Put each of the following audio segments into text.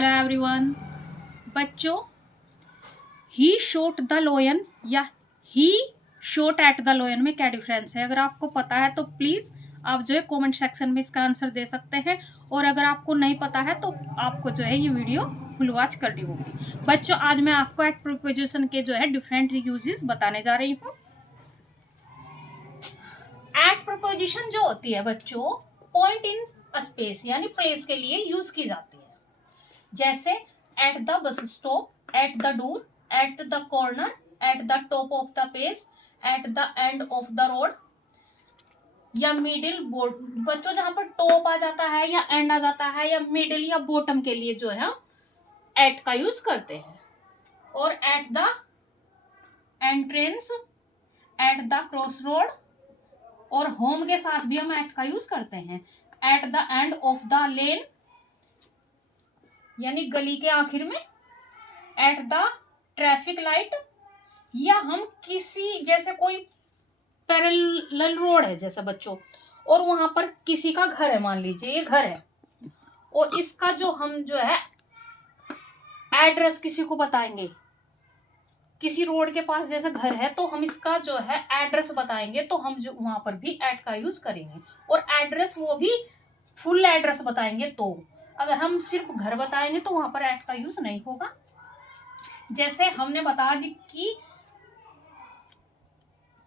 Hello everyone. बच्चों, ही shot the लोयन या ही shot at the लोयन में क्या डिफरेंस है? अगर आपको पता है तो प्लीज आप जो है कमेंट सेक्शन में इसका आंसर दे सकते हैं, और अगर आपको नहीं पता है तो आपको जो है ये वीडियो फुल वॉच करनी होगी। बच्चों, आज मैं आपको एट प्रीपोजिशन के जो है डिफरेंट यूजेस बताने जा रही हूँ। एट प्रीपोजिशन जो होती है बच्चों, पॉइंट इन स्पेस यानी प्लेस के लिए यूज की जाती है। जैसे at the bus stop, at the door, at the corner, at the top of the page, at the end of the road या मिडिल बोर्ड। बच्चों, जहां पर टॉप आ जाता है या एंड आ जाता है या मिडिल या बॉटम के लिए जो है एट का यूज करते हैं। और at the entrance, at the cross road और होम के साथ भी हम एट का यूज करते हैं। At the end of the lane यानी गली के आखिर में, एट द ट्रैफिक लाइट, या हम किसी जैसे कोई पैरेलल रोड है जैसे बच्चों, और वहां पर किसी का घर है, मान लीजिए ये घर है, और इसका जो हम जो है एड्रेस किसी को बताएंगे, किसी रोड के पास जैसे घर है तो हम इसका जो है एड्रेस बताएंगे, तो हम जो वहां पर भी एट का यूज करेंगे। और एड्रेस वो भी फुल एड्रेस बताएंगे, तो अगर हम सिर्फ घर बताएंगे तो वहां पर एट का यूज नहीं होगा। जैसे हमने बताया जी कि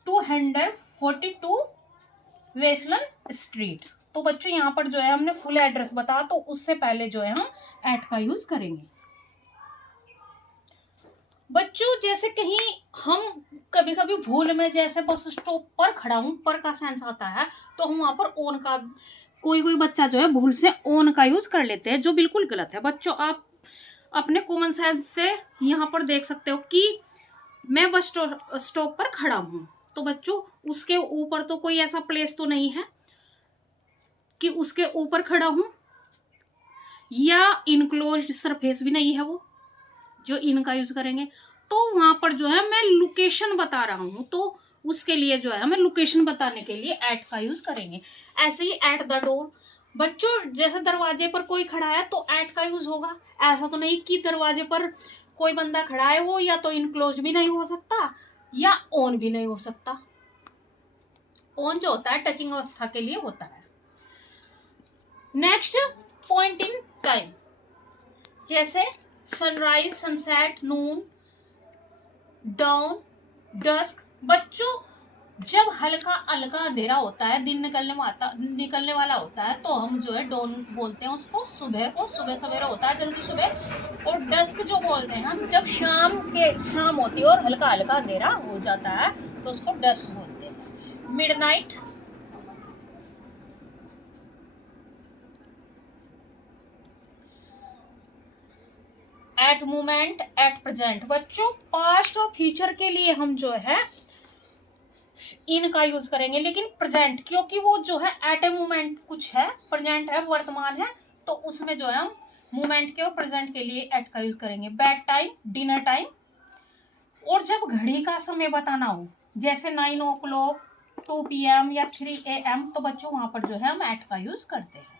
242 वेस्टलैंड स्ट्रीट, तो बच्चों यहाँ पर जो है हमने फुल एड्रेस बताया, तो उससे पहले जो है हम एट का यूज करेंगे। बच्चों, जैसे कहीं हम कभी कभी भूल में जैसे बस स्टॉप पर खड़ा हूं, पर का सेंस आता है, तो हम वहां पर ओन का, कोई बच्चा जो है भूल से ओन का यूज कर लेते हैं, जो बिल्कुल गलत है। बच्चों, आप अपने कॉमन सेंस से यहाँ पर देख सकते हो कि मैं बस स्टॉप पर खड़ा हूं, तो बच्चों उसके ऊपर तो कोई ऐसा प्लेस तो नहीं है कि उसके ऊपर खड़ा हूं, या इनक्लोज्ड सरफेस भी नहीं है वो जो इन का यूज करेंगे, तो वहां पर जो है मैं लोकेशन बता रहा हूं, तो उसके लिए जो है हमें लोकेशन बताने के लिए एट का यूज करेंगे। ऐसे ही एट द डोर, बच्चों जैसे दरवाजे पर कोई खड़ा है तो एट का यूज होगा। ऐसा तो नहीं कि दरवाजे पर कोई बंदा खड़ा है, वो या तो इनक्लोज भी नहीं हो सकता या ऑन भी नहीं हो सकता। ऑन जो होता है टचिंग अवस्था के लिए होता है। नेक्स्ट, पॉइंट इन टाइम, जैसे सनराइज, सनसेट, नून, डाउन, डस्क। बच्चों, जब हल्का हल्का अंधेरा होता है, दिन निकलने वाला होता है, तो हम जो है डॉन बोलते हैं उसको, सुबह को, सुबह सवेरा होता है, जल्दी सुबह। और डस्क जो बोलते हैं हम, जब शाम होती है और हल्का हल्का अंधेरा हो जाता है, तो उसको डस्क बोलते हैं। Midnight, at moment, at present. बच्चों, पास्ट और फ्यूचर के लिए हम जो है इन का यूज करेंगे, लेकिन प्रेजेंट क्योंकि वो जो है एट ए मोमेंट कुछ है, प्रेजेंट है, वर्तमान है, तो उसमें जो है हम मोमेंट के और प्रेजेंट के लिए एट का यूज करेंगे। बेड टाइम, डिनर टाइम, और जब घड़ी का समय बताना हो जैसे 9 o'clock, 2 PM या 3 AM, तो बच्चों वहां पर जो है हम एट का यूज करते हैं।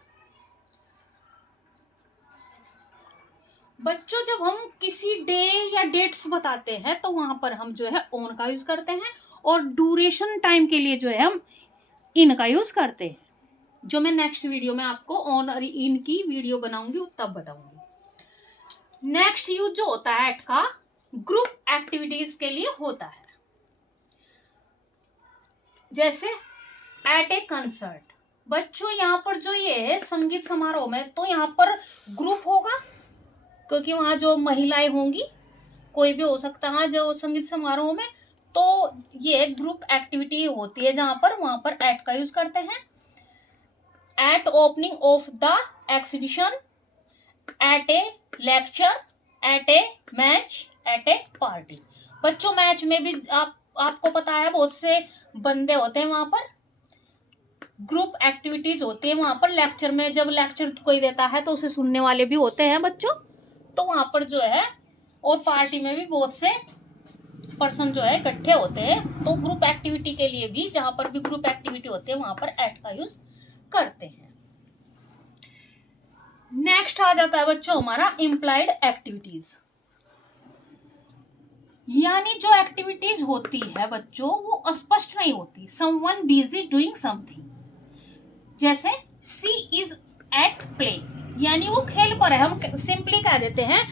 बच्चों, जब हम किसी डे या डेट्स बताते हैं तो वहां पर हम जो है ऑन का यूज करते हैं, और ड्यूरेशन टाइम के लिए जो है हम इन का यूज करते हैं, जो मैं नेक्स्ट वीडियो में आपको ऑन और इन की वीडियो बनाऊंगी तब बताऊंगी। नेक्स्ट यूज जो होता है एट का, ग्रुप एक्टिविटीज के लिए होता है। जैसे एट ए कंसर्ट, बच्चों यहाँ पर जो ये है संगीत समारोह में, तो यहाँ पर ग्रुप होगा क्योंकि वहां जो महिलाएं होंगी, कोई भी हो सकता है जो संगीत समारोह में, तो ये ग्रुप एक्टिविटी होती है जहां पर वहां पर एट का यूज करते हैं। At opening of the exhibition, at a lecture, at a match, at a party. बच्चों, मैच में भी आपको पता है बहुत से बंदे होते हैं, वहां पर ग्रुप एक्टिविटीज होती है। वहां पर लेक्चर में जब लेक्चर कोई देता है तो उसे सुनने वाले भी होते हैं बच्चों, तो वहां पर जो है, और पार्टी में भी बहुत से पर्सन जो है इकट्ठे होते हैं, तो ग्रुप एक्टिविटी के लिए भी, जहां पर भी ग्रुप एक्टिविटी होती है वहां पर एट का यूज करते हैं। नेक्स्ट आ जाता है बच्चों हमारा इम्प्लाइड एक्टिविटीज, यानी जो एक्टिविटीज होती है बच्चों वो अस्पष्ट नहीं होती। समवन बिजी डूइंग समथिंग, जैसे सी इज एट प्ले, यानी वो खेल पर है। हम सिंपली कह देते हैं,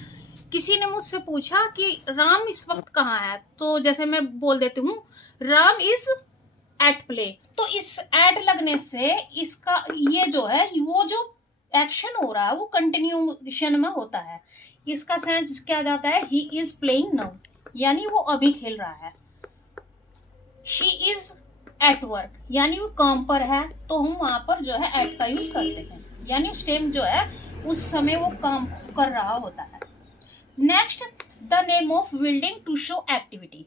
किसी ने मुझसे पूछा कि राम इस वक्त कहाँ है, तो जैसे मैं बोल देती हूँ राम इज एट प्ले, तो इस एट लगने से इसका ये जो है वो जो एक्शन हो रहा है वो कंटिन्यूशन में होता है। इसका सेंस क्या जाता है, ही इज प्लेइंग नाउ, यानी वो अभी खेल रहा है। शी इज एट वर्क, यानी वो काम पर है, तो हम वहां पर जो है एट का यूज करते हैं, यानी उस टाइम जो है उस समय वो काम कर रहा होता है। Next, the name of building to show activity.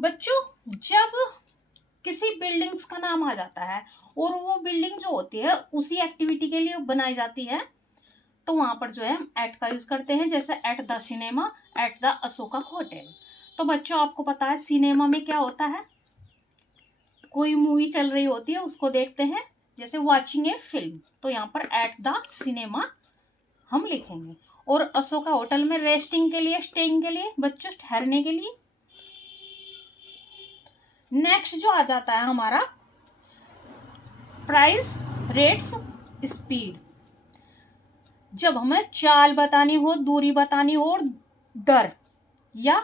बच्चों जब किसी बिल्डिंग्स का नाम आ जाता है और वो बिल्डिंग जो होती है उसी एक्टिविटी के लिए बनाई जाती है, तो वहां पर जो है हम एट का यूज करते हैं, जैसे at the cinema, at the Ashoka hotel. तो बच्चों आपको पता है सिनेमा में क्या होता है, कोई मूवी चल रही होती है उसको देखते हैं, जैसे वॉचिंग ए फिल्म, तो यहाँ पर एट द सिनेमा हम लिखेंगे। और अशोका होटल में रेस्टिंग के लिए, स्टेइंग के लिए, बच्चों ठहरने के लिए। नेक्स्ट जो आ जाता है हमारा प्राइस, रेट्स, स्पीड। जब हमें चाल बतानी हो, दूरी बतानी हो और दर या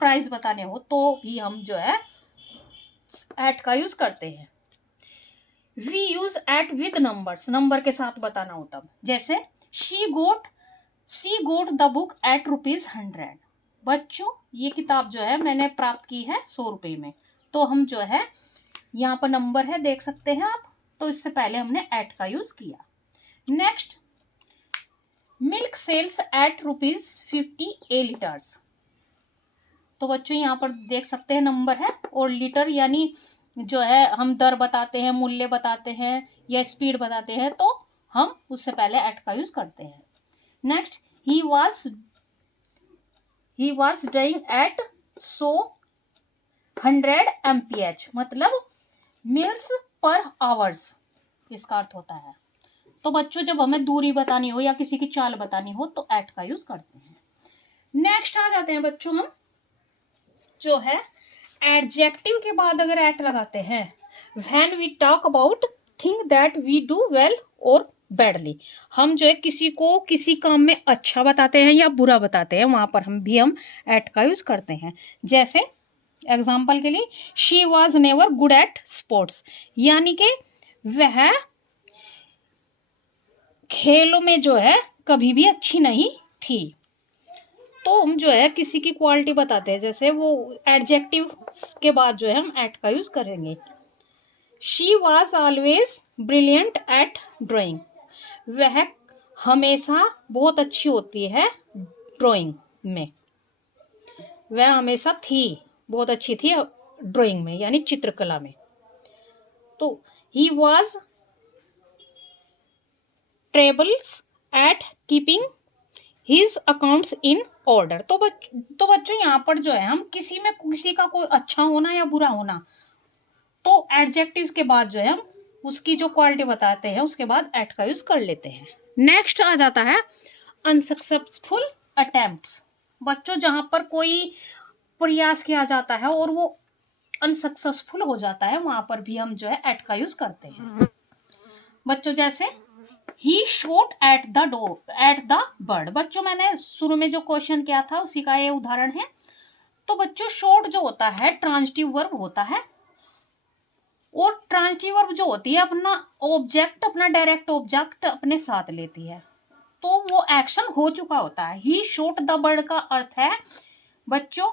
प्राइस बताने हो तो भी हम जो है एट का यूज करते हैं। We use at with numbers, number के साथ बताना हो तब, जैसे she got the book at ₹100। बच्चों ये किताब जो है मैंने प्राप्त की है 100 रुपए में, तो हम जो है यहाँ पर नंबर है देख सकते हैं आप, तो इससे पहले हमने एट का यूज किया। Next, milk sells at ₹50 a litres. तो बच्चों यहाँ पर देख सकते हैं नंबर है, और लीटर यानी जो है हम दर बताते हैं, मूल्य बताते हैं या स्पीड बताते हैं, तो हम उससे पहले एट का यूज करते हैं। Next, he was doing at 100 mph, मतलब मिल्स पर आवर्स इसका अर्थ होता है। तो बच्चों जब हमें दूरी बतानी हो या किसी की चाल बतानी हो तो एट का यूज करते हैं। नेक्स्ट आ जाते हैं बच्चों हम जो है एडजेक्टिव के बाद अगर एट लगाते हैं, when we talk about thing that we do well और बैडली। हम जो है किसी को किसी काम में अच्छा बताते हैं या बुरा बताते हैं, वहां पर हम एट का यूज करते हैं। जैसे एग्जाम्पल के लिए, she was never good at sports, यानी कि वह खेलों में जो है कभी भी अच्छी नहीं थी। तो हम जो है किसी की क्वालिटी बताते हैं, जैसे वो एडजेक्टिव के बाद जो है हम एट का यूज करेंगे। She was always brilliant at drawing, वह हमेशा बहुत अच्छी होती है ड्राइंग में, वह हमेशा थी, बहुत अच्छी थी ड्राइंग में यानी चित्रकला में। तो he was troubles at keeping his accounts in order. तो बच्चों यहाँ पर जो है हम किसी में किसी का कोई अच्छा होना या बुरा होना, तो एडजेक्टिव्स के बाद जो है हम उसकी जो क्वालिटी बताते हैं उसके बाद एट का यूज कर लेते हैं। नेक्स्ट आ जाता है अनसक्सेसफुल अटेम्प्ट्स। बच्चों जहां पर कोई प्रयास किया जाता है और वो अनसक्सेसफुल हो जाता है, वहां पर भी हम जो है एट का यूज करते हैं। बच्चों जैसे ही शॉट एट द बर्ड। बच्चों मैंने शुरू में जो क्वेश्चन किया था उसी का ये उदाहरण है। तो बच्चों शॉट जो होता है ट्रांजिटिव वर्ब होता है, और ट्रांजिटिव वर्ब जो होती है अपना ऑब्जेक्ट, अपना डायरेक्ट ऑब्जेक्ट अपने साथ लेती है, तो वो एक्शन हो चुका होता है। ही शॉट द बर्ड का अर्थ है बच्चों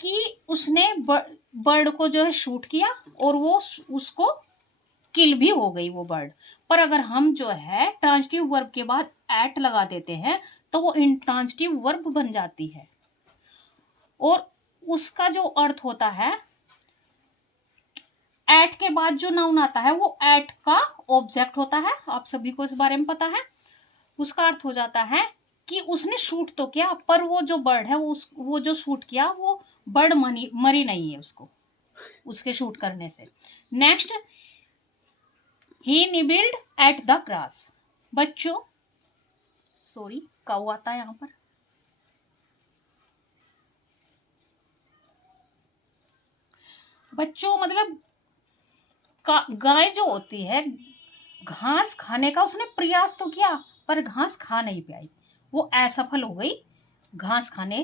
कि उसने बर्ड को जो है शूट किया और वो उसको किल भी हो गई वो बर्ड। पर अगर हम जो है ट्रांजिटिव वर्ब के बाद एट लगा देते हैं तो वो इंट्रांजिटिव वर्ब बन जाती है, और उसका जो अर्थ होता है एट के बाद जो नाउन आता है वो एट का ऑब्जेक्ट होता है, आप सभी को इस बारे में पता है। उसका अर्थ हो जाता है कि उसने शूट तो किया पर वो जो बर्ड है वो जो शूट किया वो बर्ड मरी नहीं है उसको उसके शूट करने से। Next, he nibbled at the grass. बच्चों, सॉरी काऊ आता है यहाँ पर। बच्चों मतलब गाय जो होती है, घास खाने का उसने प्रयास तो किया पर घास खा नहीं पाई, वो असफल हो गई घास खाने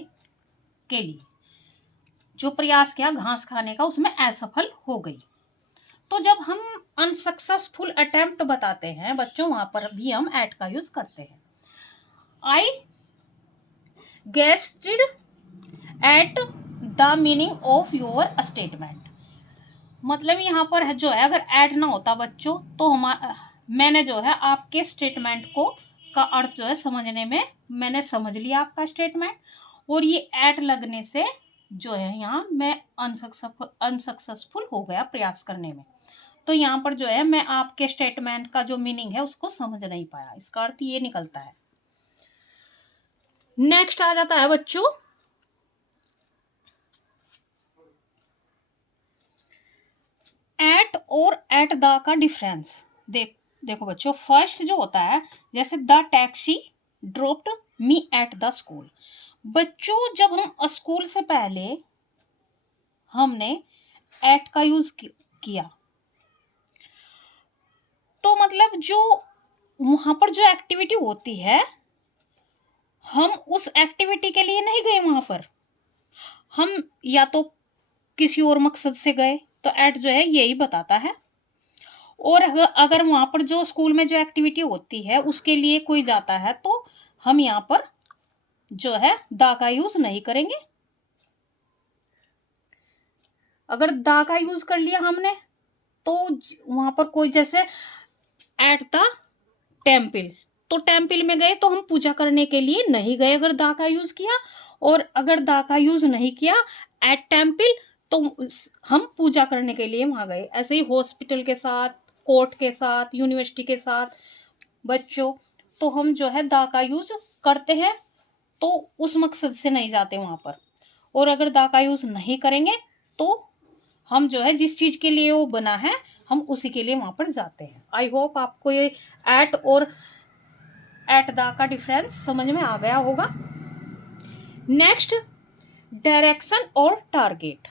के लिए। जो प्रयास किया घास खाने का उसमें असफल हो गई। तो जब हम अनसक्सेसफुल अटेम्प्ट बताते हैं बच्चों, वहां पर भी हम एट का यूज करते हैं। I guessed at the meaning of your statement. मतलब यहाँ पर जो है अगर एट ना होता बच्चों तो मैंने जो है आपके स्टेटमेंट को का अर्थ जो है समझने में मैंने समझ लिया आपका स्टेटमेंट, और ये एट लगने से जो है यहाँ मैं अनसक्सेसफुल हो गया प्रयास करने में। तो यहाँ पर जो है मैं आपके स्टेटमेंट का जो मीनिंग है उसको समझ नहीं पाया, इसका अर्थ ये निकलता है। नेक्स्ट आ जाता है बच्चों एट और एट द का डिफरेंस। देखो बच्चों, फर्स्ट जो होता है जैसे the taxi dropped me at the school. बच्चों जब हम स्कूल से पहले हमने एट का यूज किया तो मतलब जो वहां पर जो एक्टिविटी होती है हम उस एक्टिविटी के लिए नहीं गए, वहां पर हम या तो किसी और मकसद से गए, तो एट जो है यही बताता है। और अगर वहां पर जो स्कूल में जो एक्टिविटी होती है उसके लिए कोई जाता है तो हम यहाँ पर जो है द का यूज नहीं करेंगे। अगर द का यूज कर लिया हमने तो वहां पर कोई जैसे एट द टेम्पल, तो टेम्पल में गए तो हम पूजा करने के लिए नहीं गए अगर द का यूज किया, और अगर द का यूज नहीं किया एट टेम्पल तो हम पूजा करने के लिए वहां गए। ऐसे ही हॉस्पिटल के साथ, कोर्ट के साथ, यूनिवर्सिटी के साथ बच्चों, तो हम जो है द का यूज करते हैं तो उस मकसद से नहीं जाते वहां पर। और अगर द का यूज नहीं करेंगे तो हम जो है जिस चीज के लिए वो बना है हम उसी के लिए वहां पर जाते हैं। आई होप आपको ये एट और एट द का डिफरेंस समझ में आ गया होगा। नेक्स्ट डायरेक्शन और टारगेट।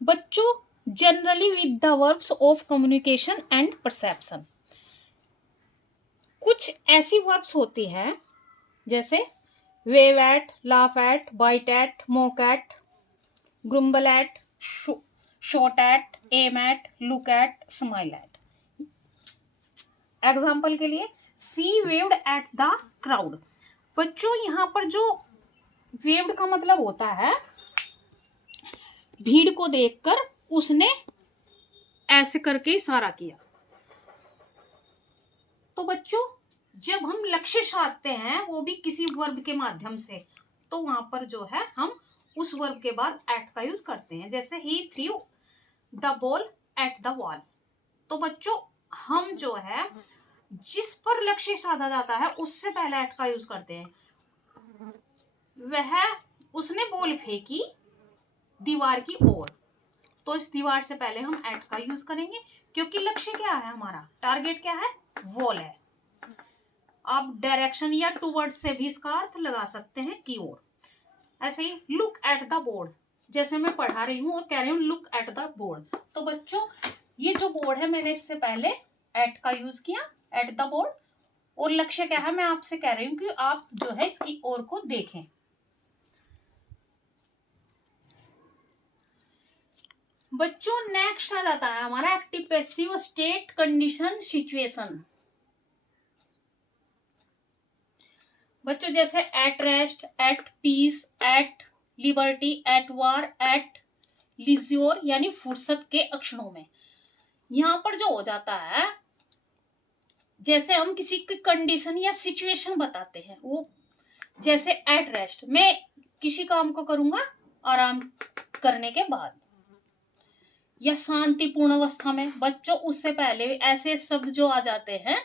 बच्चों generally with the verbs of communication and perception. कुछ ऐसी वर्ब्स होती हैं जैसे wave at, laugh at, bite at, mock at, grumble at, shout at, aim at, look at, smile at. Example के लिए she waved at the crowd. बच्चों यहाँ पर जो वेव्ड का मतलब होता है भीड़ को देखकर उसने ऐसे करके इशारा किया। तो बच्चों जब हम लक्ष्य साधते हैं वो भी किसी वर्ब के माध्यम से, तो वहां पर जो है हम उस वर्ब के बाद एट का यूज करते हैं। जैसे he threw the ball at the wall. तो बच्चों हम जो है जिस पर लक्ष्य साधा जाता है उससे पहले एट का यूज करते हैं। वह उसने बॉल फेंकी दीवार की ओर, तो इस दीवार से पहले हम एट का यूज करेंगे क्योंकि लक्ष्य क्या है हमारा, टारगेट क्या है, वॉल है। आप डायरेक्शन या टूवर्ड से भी इसका अर्थ लगा सकते हैं की ओर। ऐसे ही लुक एट द बोर्ड, जैसे मैं पढ़ा रही हूँ और कह रही हूँ लुक एट द बोर्ड, तो बच्चों ये जो बोर्ड है मैंने इससे पहले एट का यूज किया, एट द बोर्ड। और लक्ष्य क्या है, मैं आपसे कह रही हूँ कि आप जो है इसकी ओर को देखें। बच्चों नेक्स्ट आ जाता है हमारा active passive state condition situation. बच्चों जैसे at rest, at peace, at liberty, at war, at leisure यानी फुर्सत के अक्षणों में। यहां पर जो हो जाता है जैसे हम किसी की कंडीशन या सिचुएशन बताते हैं, वो जैसे एट रेस्ट, मैं किसी काम को करूंगा आराम करने के बाद, या शांतिपूर्ण अवस्था में। बच्चों उससे पहले ऐसे शब्द जो आ जाते हैं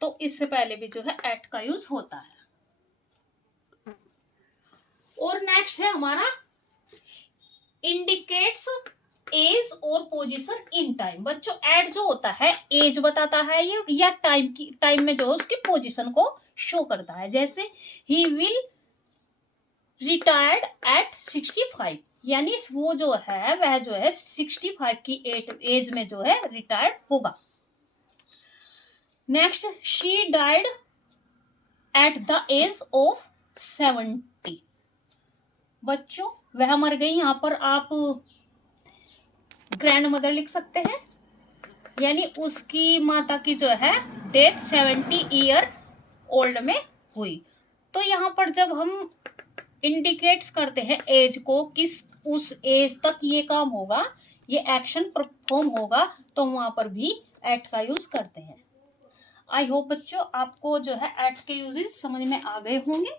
तो इससे पहले भी जो है एट का यूज होता है। और नेक्स्ट है हमारा इंडिकेट्स एज और पोजीशन इन टाइम। बच्चों एट जो होता है एज बताता है ये, या टाइम में जो है उसकी पोजीशन को शो करता है। जैसे ही विल रिटायर्ड एट 65, यानी वो जो है वह जो है 65 की एज में जो है रिटायर्ड होगा। Next, she died at the age of 70। बच्चों वह मर गई, यहाँ पर आप ग्रैंड मदर लिख सकते हैं, यानी उसकी माता की जो है डेथ 70 ईयर ओल्ड में हुई। तो यहाँ पर जब हम इंडिकेट्स करते हैं एज को, किस उस एज तक ये काम होगा, ये एक्शन परफॉर्म होगा, तो वहां पर भी एट का यूज करते हैं। आई होप बच्चों आपको जो है एट के यूजेस समझ में आ गए होंगे।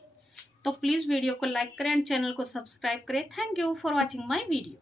तो प्लीज वीडियो को लाइक करें एंड चैनल को सब्सक्राइब करें। Thank you for watching my video.